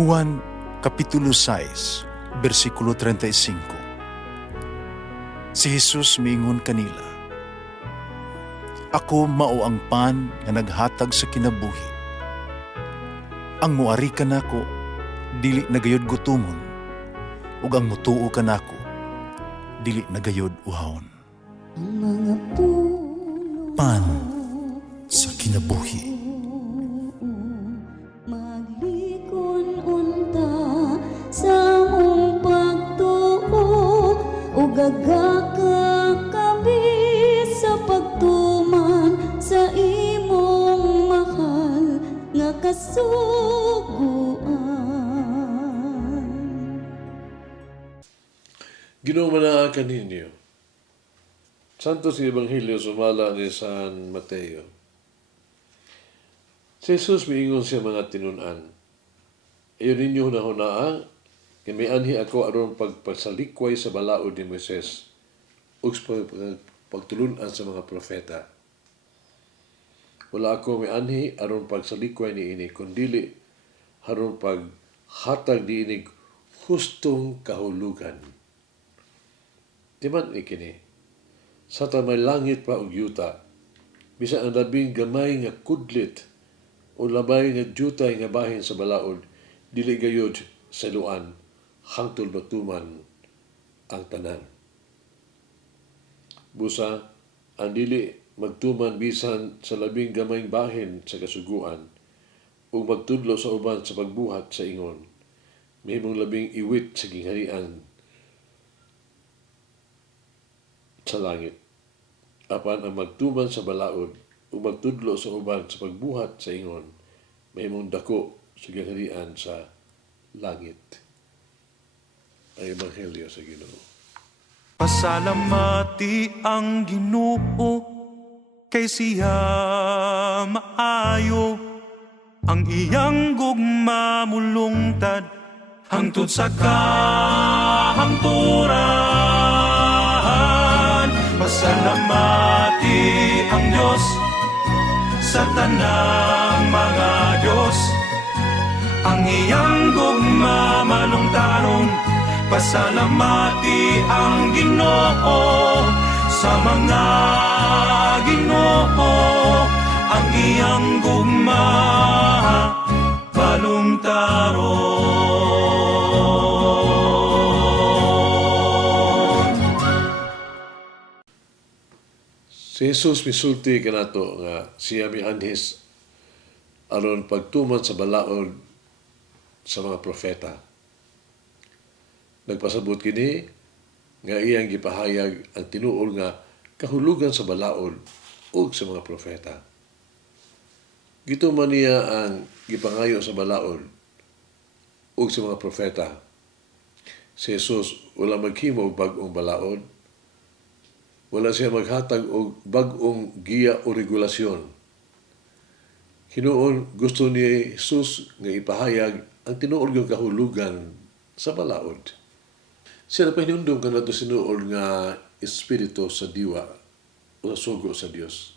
Juan Kapitulo 6, versikulo 35. Si Jesus miingon kanila, "Ako mao ang pan nga naghatag sa kinabuhi. Ang muari kanako dili nagayod gutomon, ug ang mutuo kanako dili nagayod uhawon." Ang mga puno Pan sa kinabuhi. maglikon unta sa mong pagtuo o gagaka kami sa pagtuman sa imong mahal nga kasuguan. Ginumanaan kaninyo. Santo si Ebanghelyo sumala ni San Mateo. Si Jesus miingon siya mga tinunan. Ayon ninyo hunahunaan, kay may anhi ako aron pagpasalikway sa balaod ni Moises ug sa pagtulunan sa mga propeta. Wala ako may anhi aron pagsalikway ni ini, kundili aron paghatag ni ini hustong kahulugan. Timan ikini. Sa tamay langit pa og yuta, bisan ang labing gamay nga kudlit o labay nga jutay nga bahin sa balaod, dili gayod sa luan, hangtod matuman ang tanan. Busa, ang dili magtuman bisan sa labing gamayng bahin sa kasuguan, ug magtudlo sa uban sa pagbuhat sa ingon, mahimong labing iwit sa gingharian sa langit. Apan ang magtuman sa balaod o magtudlo sa uban sa pagbuhat sa ingon, mahimong dako sa gingharian sa langit. Ang Ebanghelyo sa Ginoo. Pasalamati ang Ginoo kay siya maayo, ang iyang gugma mulungtad hangtod sa kahangturan. Pasalamati ang Diyos sa tanang mga Diyos, ang iyang gugma malungtaron. Pasalamati ang Ginoo sa mga Ginoo, ang iyang gugma balungtaron. Si Jesus misulti kanato nga siya mianhis aron pagtuman sa balaod sa mga propeta. Nagpasabot kini nga iyang gipahayag ang tinuol nga kahulugan sa balaod ug sa mga propeta. Gituman niya ang gipangayo sa balaod ug sa mga propeta. Si Jesus wala maghimo og bag-ong balaod, wala siya maghatag og bag-ong giya o regulasyon. Hinuon gusto ni Jesus nga ipahayag ang tinuol nga kahulugan sa balaod. Siya na pahinundong ka na ito sinuol nga espiritu sa diwa o sa sugo sa Dios.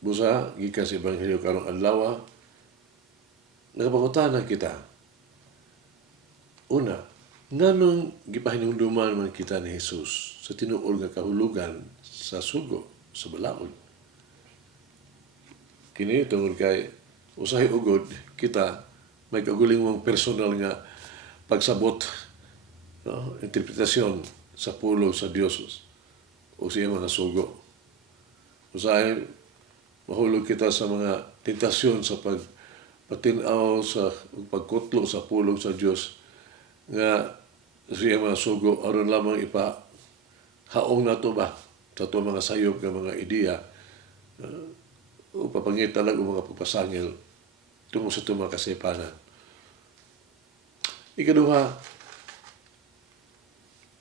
Busa, gikan sa Ebanghelyo karong adlaw, nagapangutanan kita. Una, nganong gipahinumduman man kita ni Jesus sa tinuol nga kahulugan sa sugo sa balaod? Kini tungod kay usahay ugod kita may kaguling mong personal nga pagsabot, no? Interpretasyon sa pulong sa Dios o siya mga sugo. Usahay mahulog kita sa mga tentasyon sa pagpatinaw sa pagkutlo sa pulong sa Dios nga siya mga sugo aron lamang haong nato ba sa ito mga sayop ng mga ideya o papangita lang ang mga pagpasangil tungo sa ito mga kasipanan. Ikaduha,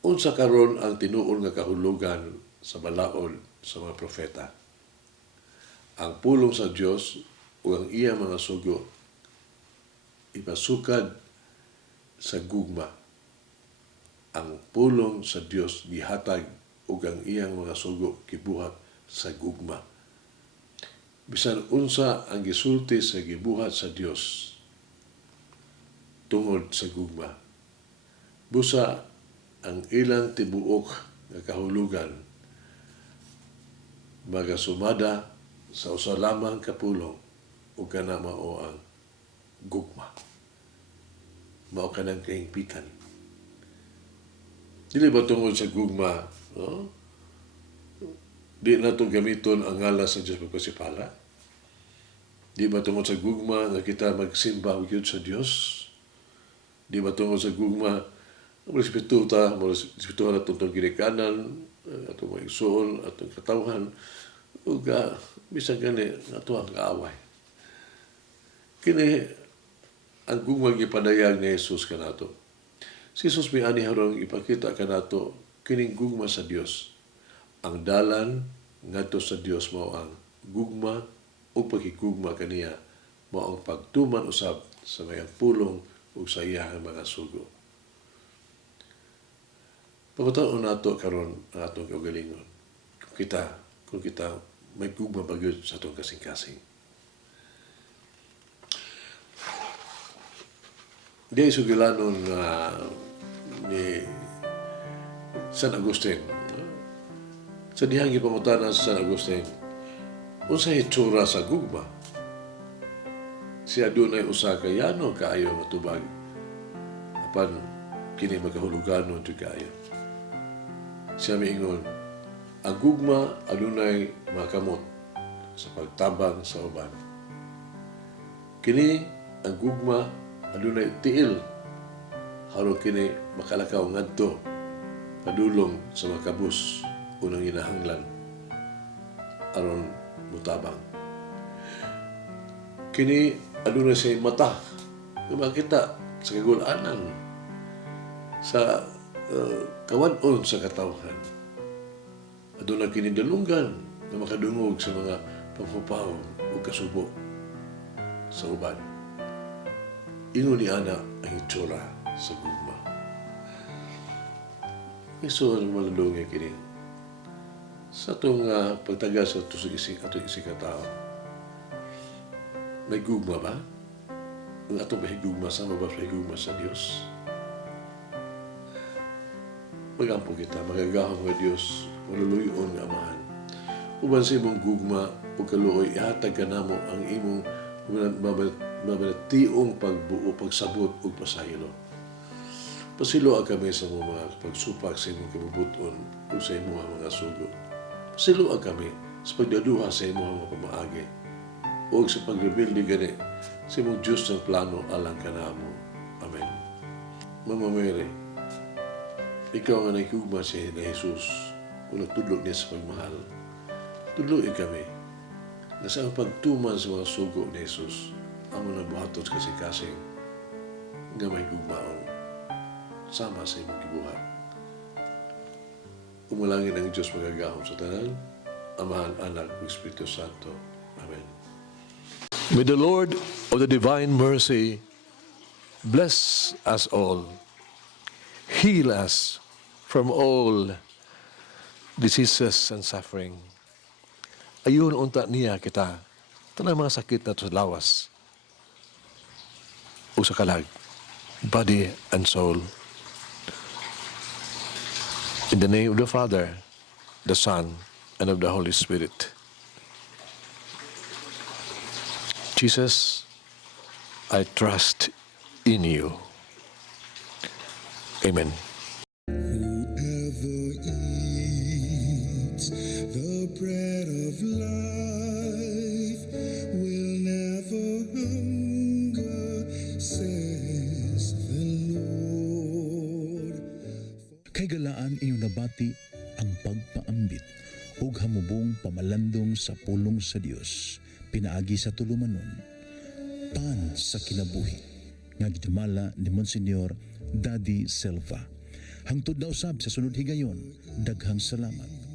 unsa karon ang tinuol nga kahulugan sa balaod sa mga propeta. Ang pulong sa Dios o ang iya mga sugo ipasukad sa gugma. Ang pulong sa Dios gihatag ug ang iyang mga sugo gibuhat sa gugma. Bisan unsa ang gisulti sa gibuhat sa Dios, tungod sa gugma. Busa ang ilang tibuok nga kahulugan magasumada sa usa lamang kapulong ug kana mao ang gugma. Mao kanang kahingpitan. Dili ba tungod sa gugma, no? Di na ito gamiton ang ngalan sa Diyos pagpasipala. Di ba tungod sa gugma nga kita magsimba ug sa Diyos? Di ba tungod sa gugma ang respeto ta, respeto na itong ginikanan, atong mga igsoon, atong katawhan, ug bisan gani ato ang kaaway. Kini ang gugma gipadayag ni Jesus kanato. Si Jesus may ani harong ipakita kanato kining gugma sa Dios. Ang dalan ngadto sa Dios mao ang gugma o pagkigugma kaniya mao ang pagtuman usab sa mayang pulong ug sa iyahang mga sugo. Pagkataon nato karon ang atong kaugalingon. Kung kita may gugma bagyod sa atong kasing-kasing. Di sugilanon ni San Agustin. Sa dihang ipamutanan sa San Agustin, unsay hitsura sa gugma? Siya dunay usa ka yano kaayo nga tubag. Apan kini magahuluganon jud kaayo. Siya miingon, ang gugma adunay makamot sa pagtabang sa uban. Kini ang gugma adunay tiil harong kini makalakaw ngadto padulong sa makabus unang hinahanglan aron mutabang. Kini adunay say mata nga makita sa kagul-anan sa kawan-on sa katawhan. Adunay kini dalunggan nga makadungog sa mga panghupaw o kasubo sa uban. Ingon ni ana ang itsura sa gugma. Iso ang malalungi kini. Sa itong pagtaga sa atong isig katao, may gugma ba? Ang atong mahigugma sa mahigugma sa Diyos? Magampo kita, magagahong nga Diyos, maluluyon nga amahan. Uban sa imong gugma o kaluoy, ihatag ka namo ang imong mabalationg pagbuo, pagsabot o pasaylo. Pasiloa kami sa mga pagsupak sa imong kabubuton o sa imong mga sugo. Pasiloa kami sa pagdaduha sa imong mga pamaagi o sa pagrebuild gani sa imong Diyos ng plano alang ka namo. Amen. Mama Mary, ikaw nga nakikugma siya na Jesus o nagtudlog niya sa pagmahal. Tudloin kami na sa pagtuman sa mga sugo ni Jesus ang mga buhaton sa kasing-kasing nga may gugmaon sama sa imong gibuhat. Umulangin ang Diyos magagahom sa tanan, Amahan, Anak, ug Espiritu Santo. Amen. May the Lord of the divine mercy bless us all, heal us from all diseases and suffering. Ayun unta niya kita, tanang mga sakit na sa lawas o sa kalag, body and soul. In the name of the Father, the Son, and of the Holy Spirit. Jesus, I trust in you. Amen. Whoever eats the bread of life will never hunger, says the Lord. Kay galaan inyong nabati ang pagpaambit ug hamubong pamalandong sa pulong sa Dios pinaagi sa tulumanon pan sa kinabuhi nga gidumala ni Monsignor Daddy Silva. Hangtod na usab sa sunod higayon, daghang salamat.